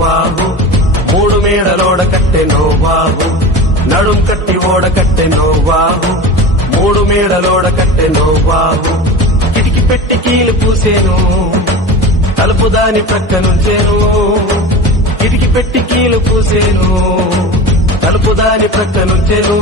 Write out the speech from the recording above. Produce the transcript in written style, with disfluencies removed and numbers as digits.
బాబు, మూడు మేడలోడ కట్టెనో బాబు, నడుం కట్టి ఓడ కట్టెనో బాబు, మూడు మేడలోడ కట్టెనో బాబు. కిటికి పెట్టి కీలు పూసేను, తలుపు దాని ప్రక్కనుంచేను. కిటికి పెట్టి కీలు పూసేను, తలుపు దాని ప్రక్కనుంచెను.